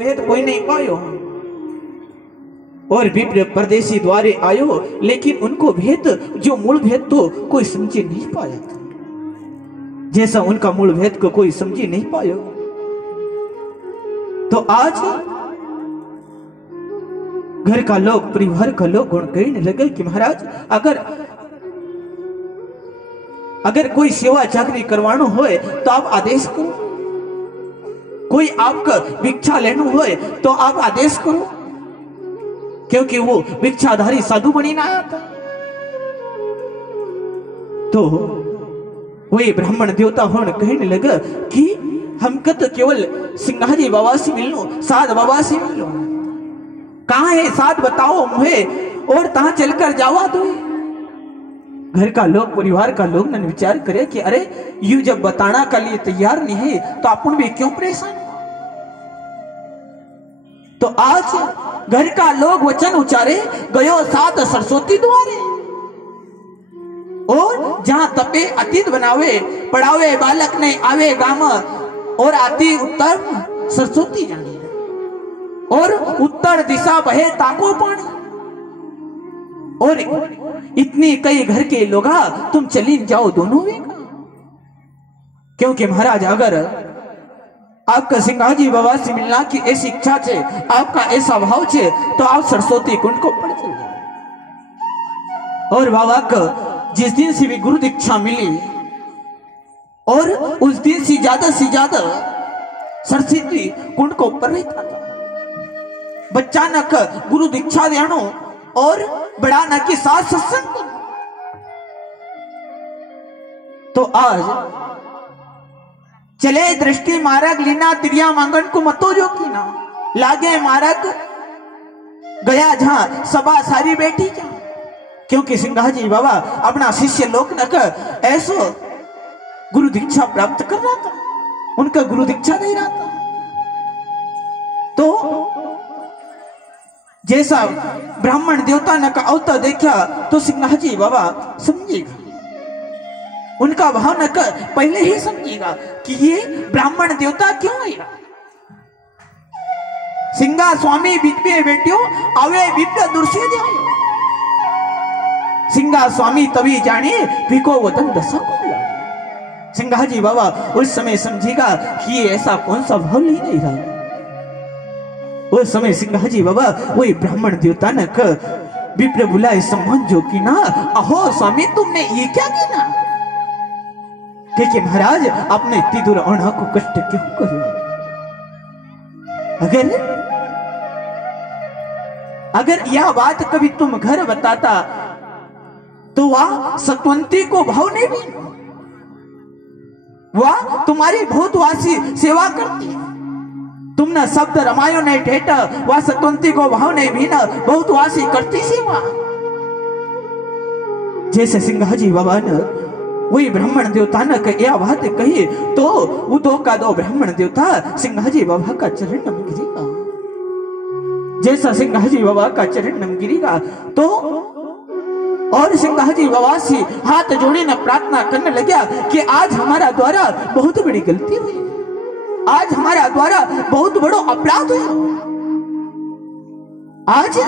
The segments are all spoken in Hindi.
भेद कोई नहीं पायो और विप्र परदेशी द्वारे आयो, लेकिन उनको भेद जो मूल भेद तो कोई समझी नहीं पाया था, जैसा उनका मूल भेद को कोई समझी नहीं पायो। तो आज घर का लोग, परिवार का लोग गुण कहने लगे कि महाराज अगर कोई सेवा चाकरी करवानो होए तो आप आदेश करो, कोई आपका भिक्षा लेनो होए तो आप आदेश करो, क्योंकि वो भिक्षाधारी साधु बनी ना आया था। तो वही ब्राह्मण देवता होने कहने लगा कि हमको तो केवल सिंघाजी बाबा से मिलनो, साध बाबा से मिलनो, कहाँ है साध बताओ मुझे और तहां चलकर जावा दो। घर का लोग, परिवार का लोग ने विचार करे कि अरे यू जब बताना के लिए तैयार नहीं है तो अपन भी क्यों परेशान। तो आज घर का लोग वचन उचारे गयो साथ सरस्वती द्वारे, और जहां तपे अतीत बनावे पढ़ावे बालक नहीं आवे गाम, और आती उत्तर सरस्वती जाने, और उत्तर दिशा बहे ताको पानी, और इतनी कई घर के लोग तुम चली जाओ दोनों वेगा। क्योंकि महाराज अगर आपका सिंघाजी बाबा से मिलना की ऐसी इच्छा छे, आपका ऐसा भाव छे, तो आप सरस्वती कुंड को पढ़ चलिए। और बाबा को जिस दिन से भी गुरु दीक्षा मिली और उस दिन से ज्यादा सरस्वती कुंड को पढ़ रही था। बच्चा न गुरु दीक्षा देनो और बड़ा न के साथ सत्संग। तो आज चले दृष्टि मार्ग लीना तिरिया मांगन को मतो जो की ना लागे मार्ग गया जहां सभा सारी बैठी जा। क्योंकि सिंघाजी बाबा अपना शिष्य लोक न ऐसो गुरु दीक्षा प्राप्त कर रहा था, उनका गुरु दीक्षा दे रहा था। तो जैसा ब्राह्मण देवता ने का अवतार देखा तो सिंघाजी बाबा समझेगा, उनका भाव न पहले ही समझेगा कि ये ब्राह्मण देवता क्यों आएगा। सिंगा स्वामी बिजबे बेटियों आवे विप्र दुर्से आयो, सिंगा स्वामी तभी जाने भिको वतन दशा को। सिंघाजी बाबा उस समय समझेगा कि ये ऐसा कौन सा भाव नहीं रहा। उस समय सिंघाजी बाबा वही ब्राह्मण देवता ने विप्र बुलाए सम्मान जो की ना, अहो स्वामी तुमने ये क्या किया। क्योंकि महाराज आपने इतनी दूर आना को कष्ट क्यों करो। अगर यह बात कभी तुम घर बताता तो वह सतवंती को भाव नहीं भी, वह तुम्हारी बहुत वासी सेवा करती। तुमने शब्द रमायो नहीं ठेठ, वह सतवंती को भाव नहीं भी ना बहुत वासी करती सेवा। जैसे सिंघाजी बाबा ने वही ब्राह्मण देवता ने यह बात कही तो वो दो का दो ब्राह्मण देवता सिंघाजी बाबा का चरण नम गिरेगा। जैसा सिंघाजी बाबा का चरण नम गिरेगा तो और सिंघाजी बाबा से हाथ जोड़े न प्रार्थना करने लगा कि आज हमारा द्वारा बहुत बड़ी गलती हुई, आज हमारा द्वारा बहुत बड़ो अपराध हुआ। आज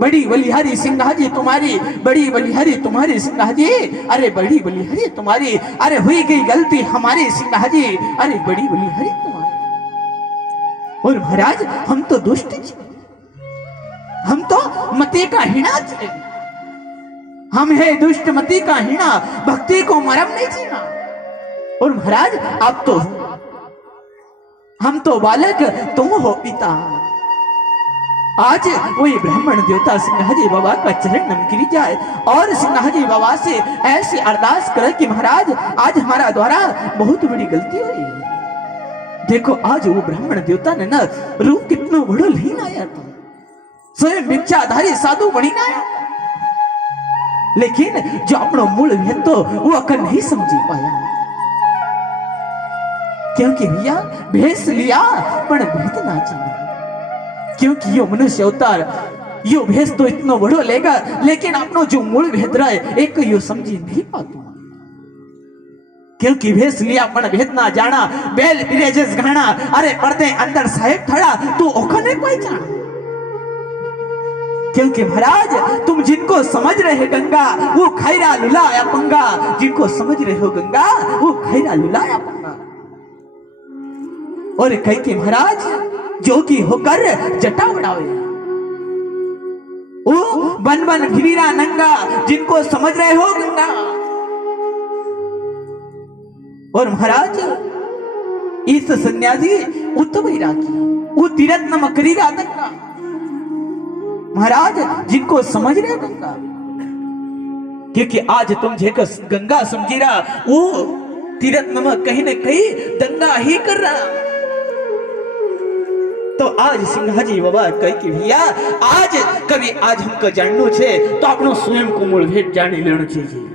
बड़ी बलिहारी सिंघाजी तुम्हारी, बड़ी बलिहारी तुम्हारी सिंघाजी, अरे बड़ी बलिहारी तुम्हारी, अरे हुई गई गलती हमारी सिंघाजी, अरे बड़ी बलिहारी तुम्हारी। और महाराज हम तो दुष्ट थे, हम तो मति का हीना थे, हम है दुष्ट मति का हीना, भक्ति को मरम नहीं जीना। और महाराज आप तो, हम तो बालक तुम हो पिता। आज वही ब्राह्मण देवता सिंघाजी बाबा का चरण नम गिरी जाए और सिंघाजी बाबा से ऐसी अरदास करे कि महाराज आज हमारा द्वारा बहुत बड़ी गलती हुई। देखो आज वो ब्राह्मण देवता ने ना रूप कितना बड़ो लीन आया था, स्वयं भिक्षाधारी साधु बनी ना आया, लेकिन जो अपना मूल भेद तो वो अकर नहीं समझी पाया। क्योंकि भैया भेस लिया पर भेद ना जाना। क्योंकि यो मनुष्य अवतार यो भेस तो इतना बड़ो लेगा, लेकिन अपनो जो मूल भेद रहा है एक यो समझी नहीं पाता। क्योंकि भेस लिया पण भेद ना जाना, बेल बिरेजस घाना, अरे पर्दे अंदर साहेब खड़ा तू ओखने पहचान। क्योंकि महाराज तुम जिनको समझ रहे गंगा वो खैरा लुलाया पंगा, जिनको समझ रहे हो गंगा वो खैरा लुलाया पंगा। और कह के महाराज जोगी होकर जटा उड़ावे, वो बन बन फिरीरा नंगा, जिनको समझ रहे हो गंगा। और महाराज इस सन्यासी उत्तम वो तीरथ नम करीरा दंगा, महाराज जिनको समझ रहे गंगा। क्योंकि आज तुम जेकर गंगा समझी रहा वो तीरथ नम कहीं न कहीं दंगा ही कर रहा। तो आज सिंहाजी बाबा कह के भैया आज कभी आज हमको जानना छे तो अपनो स्वयं को मूल भेद जानी लेना चाहिए।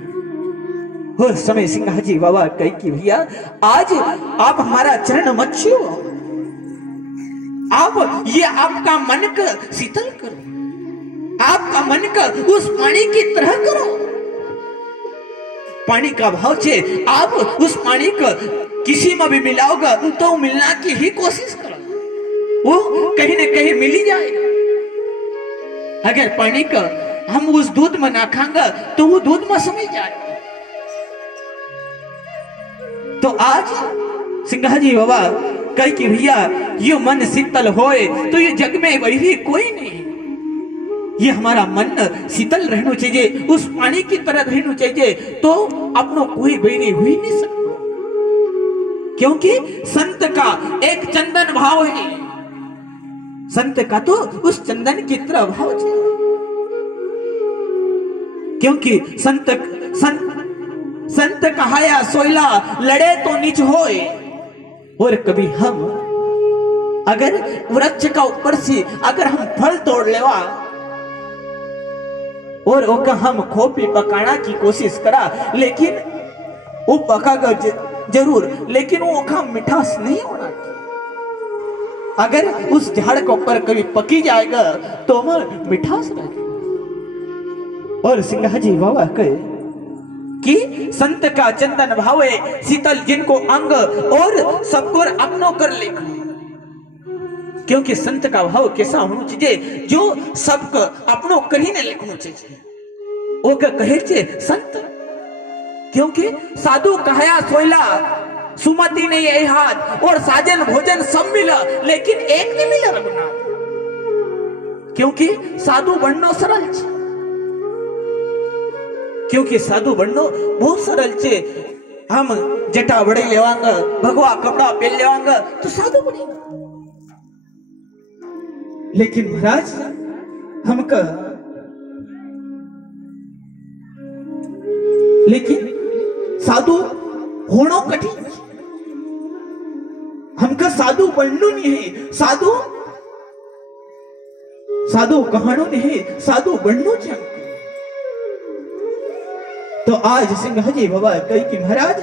हो समय सिंहाजी बाबा कह के भैया आज आप हमारा चरण मत छुओ, आप ये आपका मन का शीतल करो, आपका मन का उस पानी की तरह करो। पानी का भाव छे आप उस पानी को किसी में भी मिलाओगे तो मिलना की ही कोशिश करो, वो कहीं न कहीं मिल ही जाएगा। अगर पानी का हम उस दूध में ना खाएंगे तो वो दूध में समझ जाएगा। तो आज सिंहाजी बाबा कह कि भैया ये मन शीतल होए तो ये जग में वही कोई नहीं। ये हमारा मन शीतल रहना चाहिए, उस पानी की तरह रहना चाहिए, तो अपनों कोई बैरी हुई नहीं सकता। क्योंकि संत का एक चंदन भाव है, संत का तो उस चंदन की तरह भाव है। क्योंकि संत कहाया सोयला लड़े तो निज होए। और कभी हम अगर वृक्ष का ऊपर से अगर हम फल तोड़ लेवा और ओका हम खोपी पकाना की कोशिश करा, लेकिन वो पकागा जरूर, लेकिन वो ओका मिठास नहीं होना। अगर उस झाड़ के ऊपर कभी पकी जाएगा तो वह मिठास रहेगा। और सिंहाजी बाबा कहे कि संत का चंदन भावे शीतल जिनको अंग और सबको अपनों कर लेखो। क्योंकि संत का भाव कैसा होना चाहिए जो सबको अपनों कर ही नहीं लिखना चाहिए, वो कहे चाहिए संत। क्योंकि साधु कहाया सोयला सुमति ने ये हाथ और साजन भोजन सब मिला लेकिन एक नहीं मिला रघुनाथ। क्योंकि साधु बनना सरल छे, क्योंकि साधु बनना बहुत सरल छे। हम जटा बड़े लेवांगा, भगवा कपड़ा पहन लेवांगा तो साधु बनेगा। लेकिन महाराज हमका लेकिन साधु होना कठिन, हमका साधु बनना नहीं है, साधु कहानो नहीं है, साधु बनना चाहिए। तो आज सिंहाजी बाबा कही कि महाराज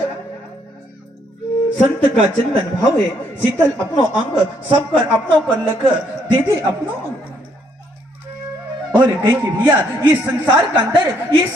संत का चंदन भावे शीतल अपनो अंग सब कर अपनो कर लग दे दे अपनो अंग। और कही कि भैया ये संसार का अंदर इस